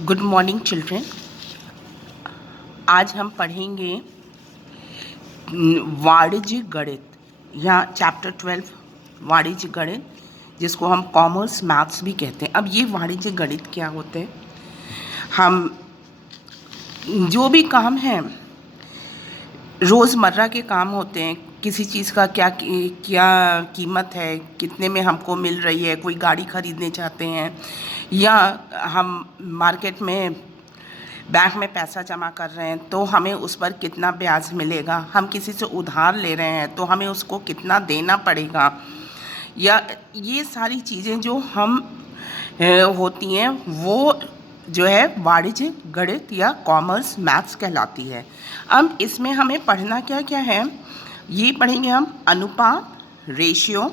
Good morning children. आज हम पढ़ेंगे वाणिज्य गणित या चैप्टर 12 वाणिज्य गणित, जिसको हम कॉमर्स मैथ्स भी कहते हैं। अब ये वाणिज्य गणित क्या होते हैं? हम जो भी काम है, रोज़मर्रा के काम होते हैं, किसी चीज़ का क्या कीमत है, कितने में हमको मिल रही है, कोई गाड़ी खरीदने चाहते हैं या हम मार्केट में बैंक में पैसा जमा कर रहे हैं तो हमें उस पर कितना ब्याज मिलेगा, हम किसी से उधार ले रहे हैं तो हमें उसको कितना देना पड़ेगा, या ये सारी चीज़ें जो हम होती हैं वो जो है वाणिज्य गणित या कॉमर्स मैथ्स कहलाती है। अब इसमें हमें पढ़ना क्या क्या है, ये पढ़ेंगे हम अनुपात, रेशियो,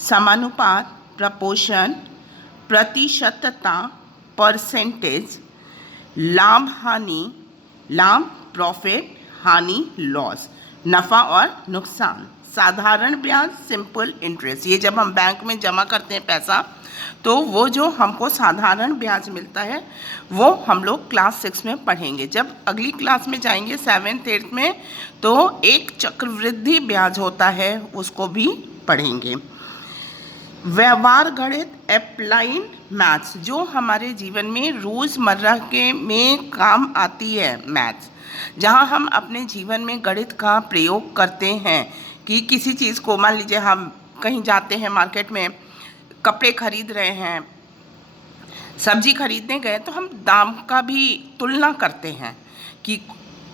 समानुपात, प्रपोर्शन, प्रतिशतता, परसेंटेज, लाभ हानि, लाभ प्रॉफिट, हानि लॉस, नफ़ा और नुकसान, साधारण ब्याज सिंपल इंटरेस्ट। ये जब हम बैंक में जमा करते हैं पैसा तो वो जो हमको साधारण ब्याज मिलता है वो हम लोग क्लास 6 में पढ़ेंगे। जब अगली क्लास में जाएंगे 7th 8th में तो एक चक्रवृद्धि ब्याज होता है, उसको भी पढ़ेंगे। व्यवहार गणित, अप्लाइड मैथ्स, जो हमारे जीवन में रोज़मर्रा के में काम आती है मैथ्स, जहाँ हम अपने जीवन में गणित का प्रयोग करते हैं कि किसी चीज़ को, मान लीजिए हम कहीं जाते हैं मार्केट में, कपड़े खरीद रहे हैं, सब्जी खरीदने गए तो हम दाम का भी तुलना करते हैं कि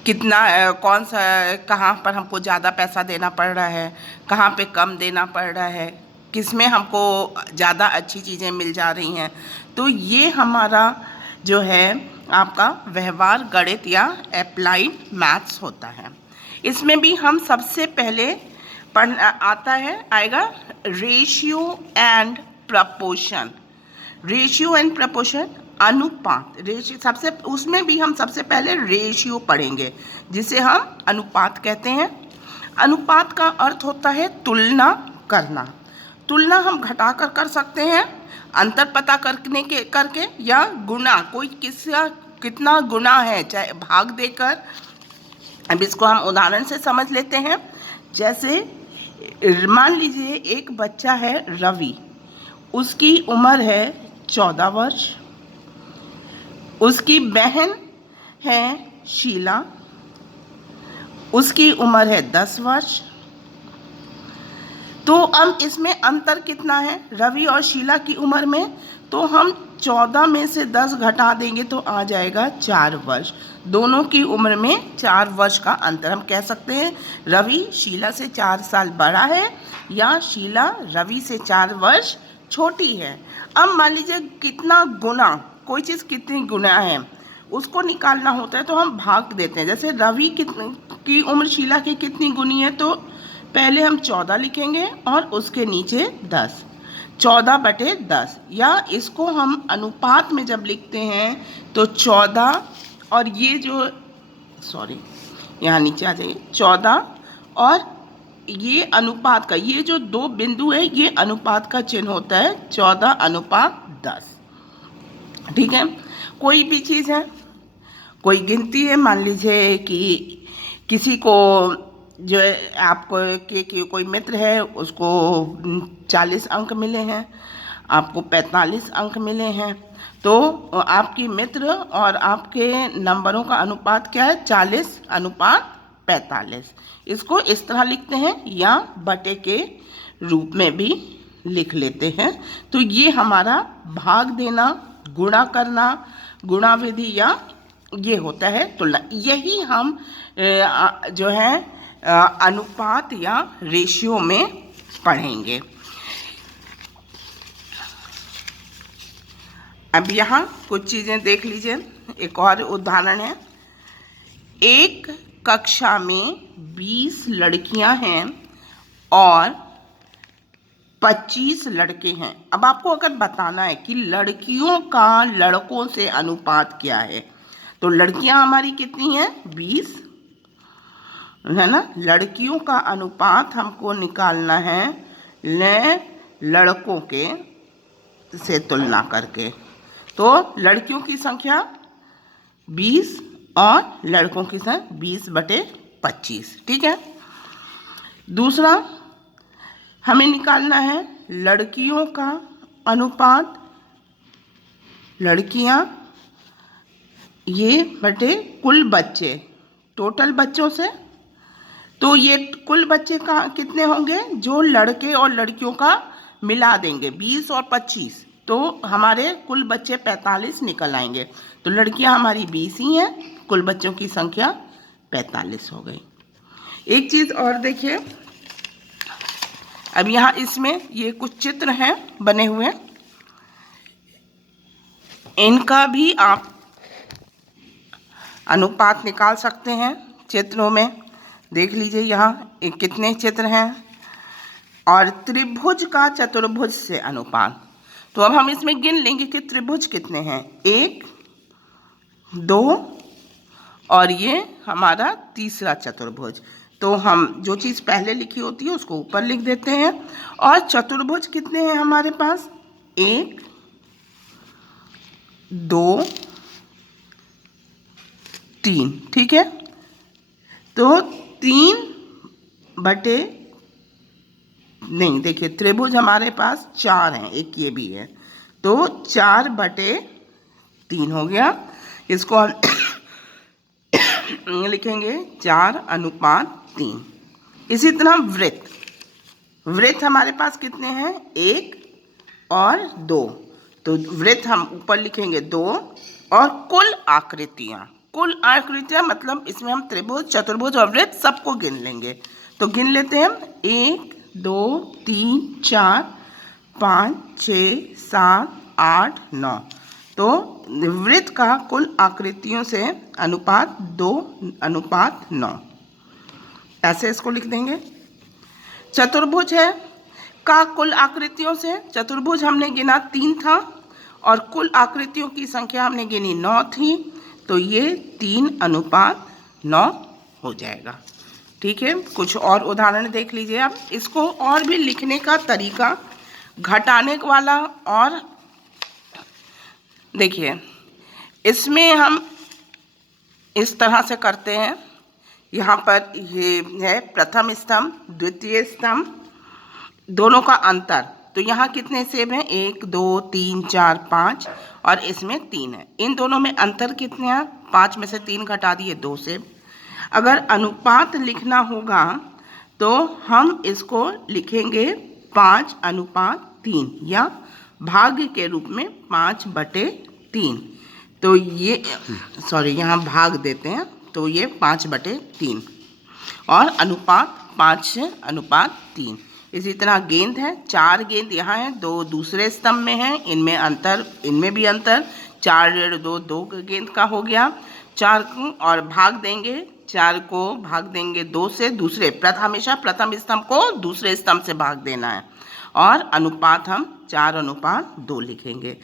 कितना कौन सा कहाँ पर हमको ज़्यादा पैसा देना पड़ रहा है, कहाँ पे कम देना पड़ रहा है, किस में हमको ज़्यादा अच्छी चीज़ें मिल जा रही हैं। तो ये हमारा जो है आपका व्यवहार गणित या अप्लाइड मैथ्स होता है। इसमें भी हम सबसे पहले आएगा ratio and proportion. Ratio and proportion, अनुपात, रेशियो, उसमें भी हम सबसे पहले रेशियो पढ़ेंगे, जिसे हम अनुपात कहते हैं। अनुपात का अर्थ होता है तुलना करना। तुलना हम घटाकर कर सकते हैं, अंतर पता करके या गुना, कोई किसका कितना गुना है, चाहे भाग देकर। अब इसको हम उदाहरण से समझ लेते हैं। जैसे मान लीजिए एक बच्चा है रवि, उसकी उम्र है 14 वर्ष, उसकी बहन है शीला, उसकी उम्र है 10 वर्ष। तो अब इसमें अंतर कितना है रवि और शीला की उम्र में? तो हम 14 में से 10 घटा देंगे तो आ जाएगा 4 वर्ष। दोनों की उम्र में 4 वर्ष का अंतर। हम कह सकते हैं रवि शीला से 4 साल बड़ा है या शीला रवि से 4 वर्ष छोटी है। अब मान लीजिए कितना गुना, कोई चीज़ कितनी गुना है उसको निकालना होता है तो हम भाग देते हैं। जैसे रवि की उम्र शीला की कितनी गुनी है, तो पहले हम 14 लिखेंगे और उसके नीचे 10, 14/10। या इसको हम अनुपात में जब लिखते हैं तो 14 और ये जो यहाँ नीचे आ जाइए, 14 और ये अनुपात का, ये जो 2 बिंदु है ये अनुपात का चिन्ह होता है, 14:10। ठीक है। कोई भी चीज़ है, कोई गिनती है, मान लीजिए कि किसी को जो है आपको कि कोई मित्र है उसको 40 अंक मिले हैं, आपको 45 अंक मिले हैं, तो आपकी मित्र और आपके नंबरों का अनुपात क्या है? 40:45। इसको इस तरह लिखते हैं या बटे के रूप में भी लिख लेते हैं। तो ये हमारा भाग देना, गुणा करना, गुणा विधि या ये होता है तुलना। यही हम जो है अनुपात या रेशियो में पढ़ेंगे। अब यहाँ कुछ चीज़ें देख लीजिए। एक और उदाहरण है, एक कक्षा में 20 लड़कियां हैं और 25 लड़के हैं। अब आपको अगर बताना है कि लड़कियों का लड़कों से अनुपात क्या है, तो लड़कियां हमारी कितनी हैं? 20 है ना। लड़कियों का अनुपात हमको निकालना है लड़कों के से तुलना करके। तो लड़कियों की संख्या 20 और लड़कों की संख्या 20/25। ठीक है। दूसरा हमें निकालना है लड़कियों का अनुपात, लड़कियां ये बटे कुल बच्चे, टोटल बच्चों से। तो ये कुल बच्चे का कितने होंगे जो लड़के और लड़कियों का मिला देंगे, 20 और 25, तो हमारे कुल बच्चे 45 निकल आएंगे। तो लड़कियां हमारी 20 ही हैं, कुल बच्चों की संख्या 45 हो गई। एक चीज़ और देखिए, अब यहाँ इसमें ये कुछ चित्र हैं बने हुए, इनका भी आप अनुपात निकाल सकते हैं चित्रों में। देख लीजिए यहाँ कितने चित्र हैं, और त्रिभुज का चतुर्भुज से अनुपात। तो अब हम इसमें गिन लेंगे कि त्रिभुज कितने हैं, 1, 2 और ये हमारा तीसरा चतुर्भुज। तो हम जो चीज़ पहले लिखी होती है उसको ऊपर लिख देते हैं। और चतुर्भुज कितने हैं हमारे पास, 1, 2, 3। ठीक है। तो 3 बटे नहीं, देखिए त्रिभुज हमारे पास 4 हैं, एक ये भी है, तो 4/3 हो गया। इसको हम लिखेंगे 4/3। इसी तरह वृत्त हमारे पास कितने हैं, 1 और 2, तो वृत्त हम ऊपर लिखेंगे 2। और कुल आकृतियाँ मतलब इसमें हम त्रिभुज, चतुर्भुज और वृत्त सबको गिन लेंगे। तो गिन लेते हैं हम, 1, 2, 3, 4, 5, 6, 7, 8, 9। तो वृत्त का कुल आकृतियों से अनुपात 2/9, ऐसे इसको लिख देंगे। चतुर्भुज है का कुल आकृतियों से, चतुर्भुज हमने गिना 3 था और कुल आकृतियों की संख्या हमने गिनी 9 थी, तो ये 3/9 हो जाएगा। ठीक है। कुछ और उदाहरण देख लीजिए आप। इसको और भी लिखने का तरीका घटाने वाला, और देखिए इसमें हम इस तरह से करते हैं। यहाँ पर ये है प्रथम स्तंभ, द्वितीय स्तंभ, दोनों का अंतर। तो यहाँ कितने सेब हैं, 1, 2, 3, 4, 5 और इसमें 3 है। इन दोनों में अंतर कितने हैं, 5 में से 3 घटा दिए, 2 सेब। अगर अनुपात लिखना होगा तो हम इसको लिखेंगे 5/3 या भाग के रूप में 5/3। तो ये यहाँ भाग देते हैं, तो ये 5/3 और अनुपात 5/3। इसी तरह गेंद है, 4 गेंद यहाँ है, 2 दूसरे स्तंभ में हैं, इनमें भी अंतर, 4, 1.5, 2 गेंद का हो गया। 4 को और भाग देंगे, 4 को भाग देंगे 2 से, हमेशा प्रथम स्तंभ को दूसरे स्तंभ से भाग देना है, और अनुपात हम 4/2 लिखेंगे।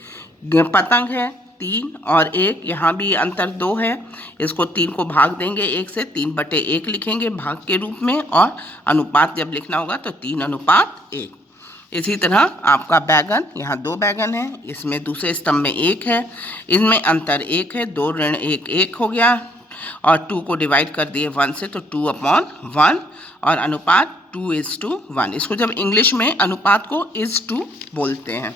पतंग है 3 और 1, यहाँ भी अंतर 2 है, इसको 3 को भाग देंगे 1 से, 3/1 लिखेंगे भाग के रूप में, और अनुपात जब लिखना होगा तो 3/1। इसी तरह आपका बैगन, यहाँ 2 बैगन है, इसमें दूसरे स्तंभ में 1 है, इसमें अंतर 1 है, 2 ऋण 1 1 हो गया, और 2 को डिवाइड कर दिए 1 से, तो 2/1 और अनुपात 2:1। इसको जब इंग्लिश में अनुपात को 1:2 बोलते हैं।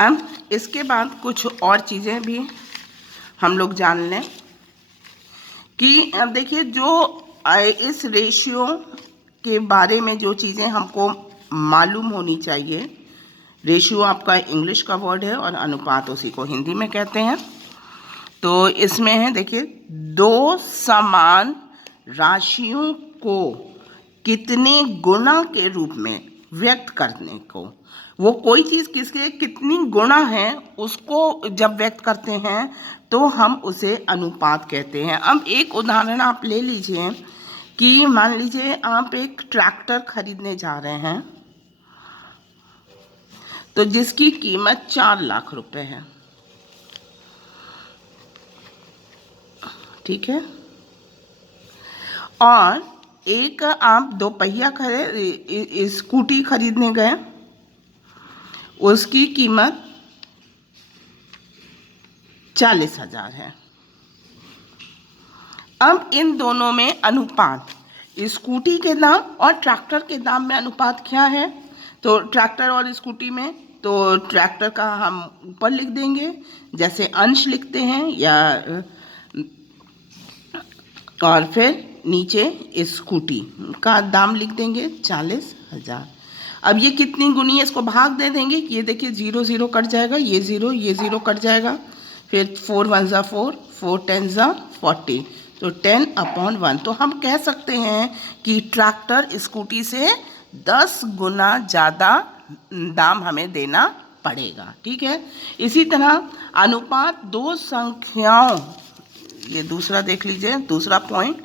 अब इसके बाद कुछ और चीज़ें भी हम लोग जान लें कि अब देखिए जो इस रेशियो के बारे में जो चीज़ें हमको मालूम होनी चाहिए। रेशियो आपका इंग्लिश का वर्ड है और अनुपात उसी को हिंदी में कहते हैं। तो इसमें है देखिए, 2 समान राशियों को कितने गुणा के रूप में व्यक्त करने को, वो कोई चीज़ किसके कितनी गुणा है उसको जब व्यक्त करते हैं तो हम उसे अनुपात कहते हैं। अब एक उदाहरण आप ले लीजिए कि मान लीजिए आप एक ट्रैक्टर खरीदने जा रहे हैं, तो जिसकी कीमत 4 लाख रुपए है, ठीक है। और एक आप 2 पहिया स्कूटी खरीदने गए, उसकी कीमत 40,000 है। अब इन दोनों में अनुपात, स्कूटी के दाम और ट्रैक्टर के दाम में अनुपात क्या है? तो ट्रैक्टर और स्कूटी में, तो ट्रैक्टर का हम ऊपर लिख देंगे जैसे अंश लिखते हैं, या और फिर नीचे स्कूटी का दाम लिख देंगे 40,000। अब ये कितनी गुनी है इसको भाग दे देंगे। ये देखिए 0 0 कट जाएगा, ये 0 कट जाएगा, फिर 4 1 ज़ा 4, 4 10 ज़ा 40, तो 10/1। तो हम कह सकते हैं कि ट्रैक्टर स्कूटी से 10 गुना ज़्यादा दाम हमें देना पड़ेगा। ठीक है। इसी तरह अनुपात दो संख्याओं, ये दूसरा देख लीजिए, दूसरा पॉइंट,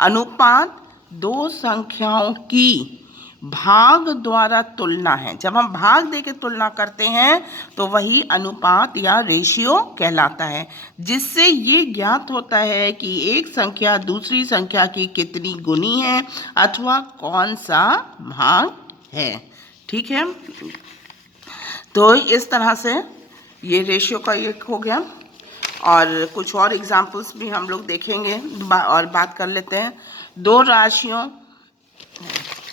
अनुपात दो संख्याओं की भाग द्वारा तुलना है। जब हम भाग दे के तुलना करते हैं तो वही अनुपात या रेशियो कहलाता है, जिससे ये ज्ञात होता है कि एक संख्या दूसरी संख्या की कितनी गुनी है अथवा कौन सा भाग है। ठीक है। तो इस तरह से ये रेशियो का एक हो गया, और कुछ और एग्जाम्पल्स भी हम लोग देखेंगे और बात कर लेते हैं। दो राशियों,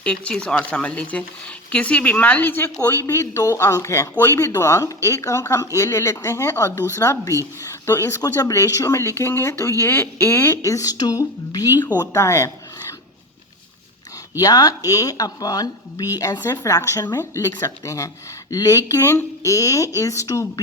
एक चीज़ और समझ लीजिए, किसी भी, मान लीजिए कोई भी दो अंक है, कोई भी दो अंक, एक अंक हम ए ले लेते हैं और दूसरा बी, तो इसको जब रेशियो में लिखेंगे तो ये A/B होता है, या A/B ऐसे फ्रैक्शन में लिख सकते हैं। लेकिन A/B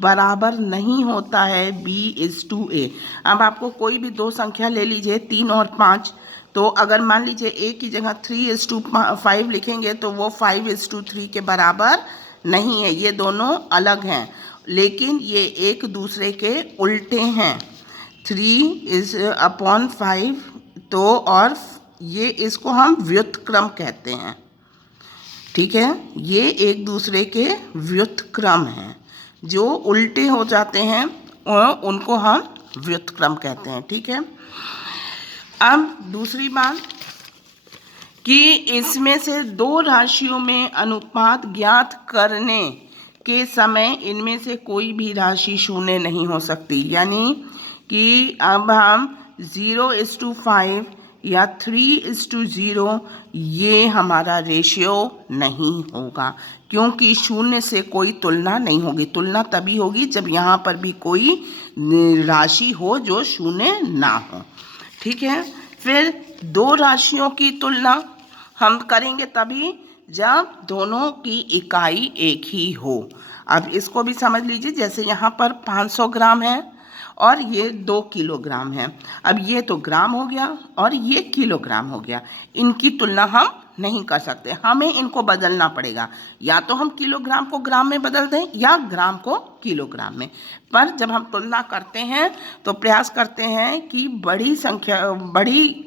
बराबर नहीं होता है B/A। अब आपको कोई भी दो संख्या ले लीजिए 3 और 5, तो अगर मान लीजिए A की जगह 3/5 लिखेंगे तो वो 5/3 के बराबर नहीं है। ये दोनों अलग हैं, लेकिन ये एक दूसरे के उल्टे हैं। 3/5, तो और ये इसको हम व्युत्क्रम कहते हैं। ठीक है। ये एक दूसरे के व्युत्क्रम हैं, जो उल्टे हो जाते हैं और उनको हम व्युत्क्रम कहते हैं। ठीक है। अब दूसरी बात कि इसमें से दो राशियों में अनुपात ज्ञात करने के समय इनमें से कोई भी राशि शून्य नहीं हो सकती, यानी कि अब हम 0:5 या 3:0 ये हमारा रेशियो नहीं होगा, क्योंकि शून्य से कोई तुलना नहीं होगी। तुलना तभी होगी जब यहाँ पर भी कोई राशि हो जो शून्य ना हो। ठीक है। फिर दो राशियों की तुलना हम करेंगे तभी जब दोनों की इकाई एक ही हो। अब इसको भी समझ लीजिए, जैसे यहाँ पर 500 ग्राम है और ये 2 किलोग्राम है। अब ये तो ग्राम हो गया और ये किलोग्राम हो गया, इनकी तुलना हम नहीं कर सकते, हमें इनको बदलना पड़ेगा। या तो हम किलोग्राम को ग्राम में बदल दें या ग्राम को किलोग्राम में। पर जब हम तुलना करते हैं तो प्रयास करते हैं कि बड़ी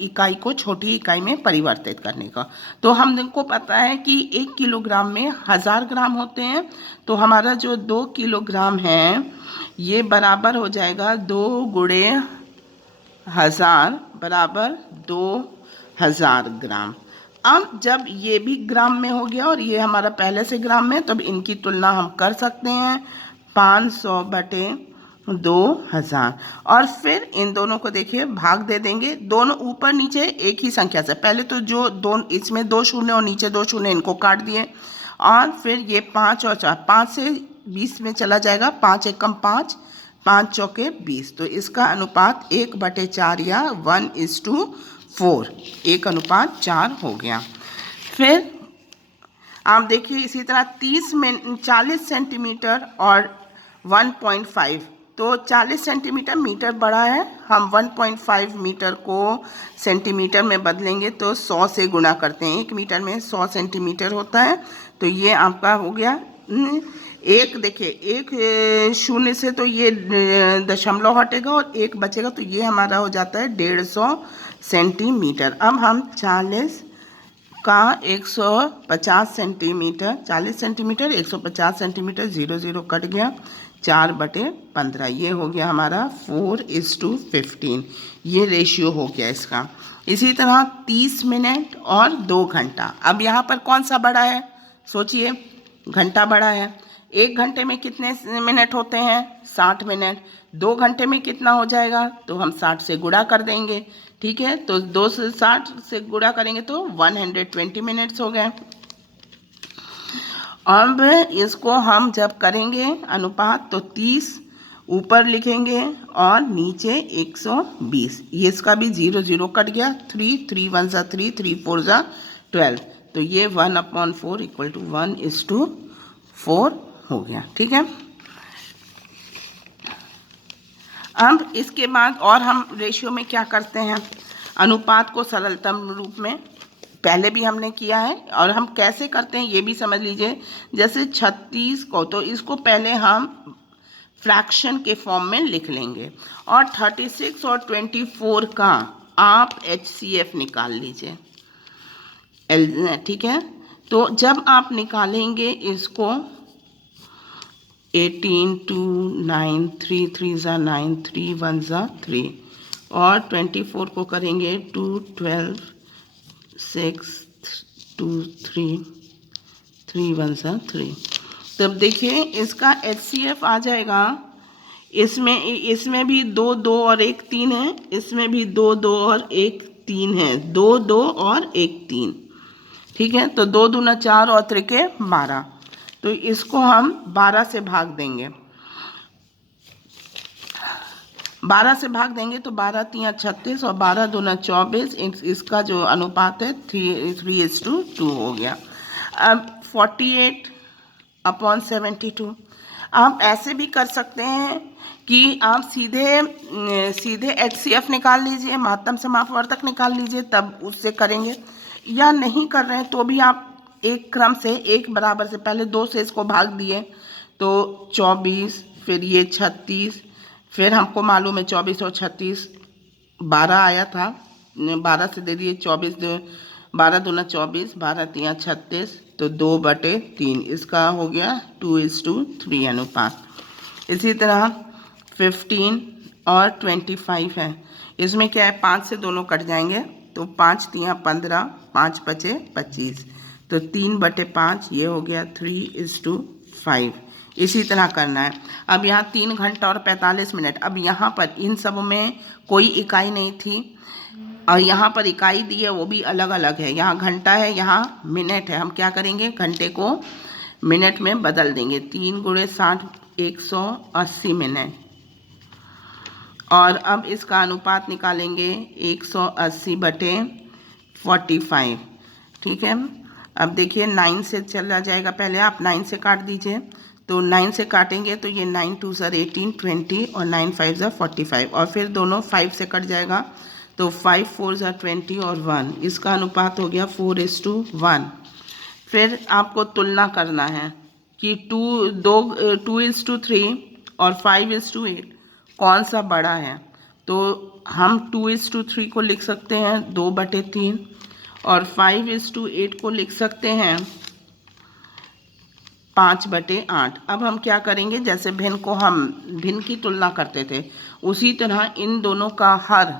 इकाई को छोटी इकाई में परिवर्तित करने का। तो हमको पता है कि 1 किलोग्राम में 1000 ग्राम होते हैं, तो हमारा जो 2 किलोग्राम है ये बराबर हो जाएगा 2 × 1000 बराबर 2000 ग्राम। अब जब ये भी ग्राम में हो गया और ये हमारा पहले से ग्राम में, तब इनकी तुलना हम कर सकते हैं 500/2000। और फिर इन दोनों को देखिए भाग दे देंगे, दोनों ऊपर नीचे एक ही संख्या से। पहले तो जो इसमें 2 शून्य और नीचे 2 शून्य, इनको काट दिए, और फिर ये 5 और 4, 5 से 20 में चला जाएगा, 5 एकम 5, 5 चौके 20। तो इसका अनुपात 1/4 या 1:4, 1:4 हो गया। फिर आप देखिए इसी तरह 40 सेंटीमीटर और 1.5, तो 40 सेंटीमीटर मीटर बड़ा है, हम 1.5 मीटर को सेंटीमीटर में बदलेंगे तो 100 से गुणा करते हैं। 1 मीटर में 100 सेंटीमीटर होता है, तो ये आपका हो गया। एक देखिए, एक शून्य से तो ये दशमलव हटेगा और एक बचेगा, तो ये हमारा हो जाता है 150 सेंटीमीटर। अब हम 40 का 150 सेंटीमीटर, 40 सेंटीमीटर 150 सेंटीमीटर, 0 0 कट गया, 4/15, ये हो गया हमारा 4:15। ये रेशियो हो गया इसका। इसी तरह 30 मिनट और 2 घंटा। अब यहाँ पर कौन सा बड़ा है? सोचिए, घंटा बड़ा है। 1 घंटे में कितने मिनट होते हैं? 60 मिनट। 2 घंटे में कितना हो जाएगा? तो हम 60 से गुणा कर देंगे, ठीक है। तो 2 से 60 से गुणा करेंगे तो 120 मिनट्स हो गए। अब इसको हम जब करेंगे अनुपात तो 30 ऊपर लिखेंगे और नीचे 120। ये इसका भी 0 0 कट गया। 3 3 1 सा 3 3 4 सा 12। तो ये 1/4 इक्वल टू 1:4 हो गया, ठीक है। अब इसके बाद और हम रेशियो में क्या करते हैं, अनुपात को सरलतम रूप में पहले भी हमने किया है और हम कैसे करते हैं ये भी समझ लीजिए। जैसे 36 को तो इसको पहले हम फ्रैक्शन के फॉर्म में लिख लेंगे और 36 और 24 का आप HCF निकाल लीजिए, ठीक है। तो जब आप निकालेंगे इसको 18 2 9 3 3 ज़ा 9 3 1 ज़ा 3 और 24 को करेंगे 2 12 6 2 3 3 1 ज़ा 3। तब देखिए इसका HCF आ जाएगा। इसमें भी 2 2 और 1 3 है, इसमें भी 2 2 और 1 3 है, 2 2 और 1 3, ठीक है। तो 2 दूना 4 और त्रिके 12। तो इसको हम 12 से भाग देंगे। 12 से भाग देंगे तो 12 3 36 और 12 दूना 24। इसका जो अनुपात है 3:2 हो गया। अब 48/72। आप ऐसे भी कर सकते हैं कि आप सीधे HCF निकाल लीजिए, महत्तम समापवर्तक निकाल लीजिए, तब उससे करेंगे। या नहीं कर रहे हैं तो भी आप एक क्रम से एक बराबर से पहले 2 से इसको भाग दिए तो 24, फिर ये 36, फिर हमको मालूम है 24 और 36 12 आया था, 12 से दे दिए 24, 12 दूना 24, 12 3 36, तो 2/3 इसका हो गया 2:3 अनुपात। इसी तरह 15 और 25 है, इसमें क्या है 5 से दोनों कट जाएंगे तो 5 3 15, 5 बचे 25, तो 3/5 ये हो गया 3:5। इसी तरह करना है। अब यहाँ 3 घंटा और 45 मिनट। अब यहाँ पर इन सब में कोई इकाई नहीं थी और यहाँ पर इकाई दी है वो भी अलग अलग है। यहाँ घंटा है, यहाँ मिनट है। हम क्या करेंगे, घंटे को मिनट में बदल देंगे। 3 × 60 180 मिनट। और अब इसका अनुपात निकालेंगे 180/45, ठीक है। अब देखिए 9 से चला जाएगा, पहले आप 9 से काट दीजिए। तो 9 से काटेंगे तो ये 9 2 ज़ा 18 20 और 9 5 ज़ा 45 और फिर दोनों 5 से कट जाएगा तो 5 4 ज़ा 20 और 1, इसका अनुपात हो गया 4:1। फिर आपको तुलना करना है कि 2:3 और 5:8 कौन सा बड़ा है। तो हम 2:3 को लिख सकते हैं 2/3 और 5:8 को लिख सकते हैं 5/8। अब हम क्या करेंगे, जैसे भिन्न की तुलना करते थे उसी तरह इन दोनों का हर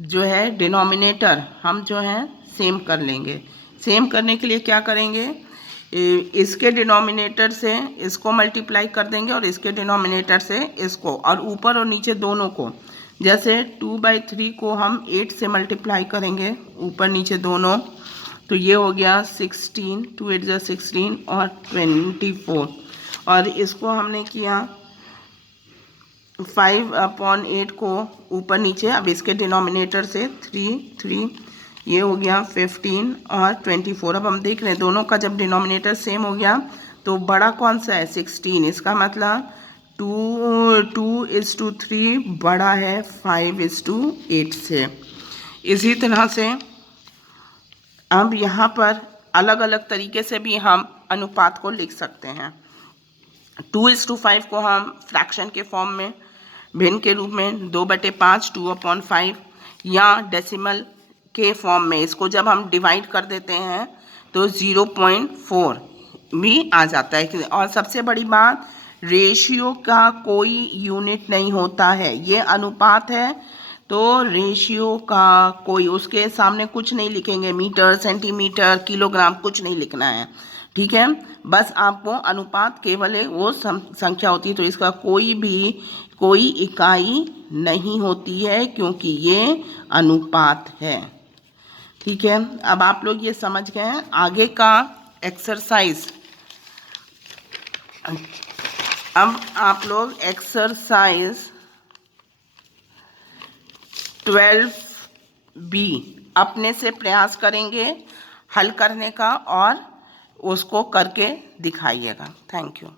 जो है डिनोमिनेटर हम जो है सेम कर लेंगे। सेम करने के लिए क्या करेंगे, इसके डिनोमिनेटर से इसको मल्टीप्लाई कर देंगे और इसके डिनोमिनेटर से इसको, और ऊपर और नीचे दोनों को। जैसे 2/3 को हम 8 से मल्टीप्लाई करेंगे ऊपर नीचे दोनों, तो ये हो गया 16, 2 8 ज़ा 16 और 24। और इसको हमने किया 5/8 को ऊपर नीचे, अब इसके डिनोमिनेटर से 3 3, ये हो गया 15 और 24। अब हम देख रहे हैं दोनों का जब डिनोमिनेटर सेम हो गया तो बड़ा कौन सा है, 16। इसका मतलब 2:3 बड़ा है 5:8 से। इसी तरह से अब यहाँ पर अलग अलग तरीके से भी हम अनुपात को लिख सकते हैं। 2:5 को हम फ्रैक्शन के फॉर्म में भिन्न के रूप में 2/5 2/5, या डेसिमल के फॉर्म में इसको जब हम डिवाइड कर देते हैं तो 0.4 भी आ जाता है। और सबसे बड़ी बात, रेशियो का कोई यूनिट नहीं होता है। ये अनुपात है तो रेशियो का कोई, उसके सामने कुछ नहीं लिखेंगे, मीटर सेंटीमीटर किलोग्राम कुछ नहीं लिखना है, ठीक है। बस आपको अनुपात केवल एक वो संख्या होती है, तो इसका कोई इकाई नहीं होती है क्योंकि ये अनुपात है। ठीक है, अब आप लोग ये समझ गए हैं। आगे का एक्सरसाइज, अब आप लोग एक्सरसाइज 12B अपने से प्रयास करेंगे हल करने का और उसको करके दिखाइएगा। Thank you.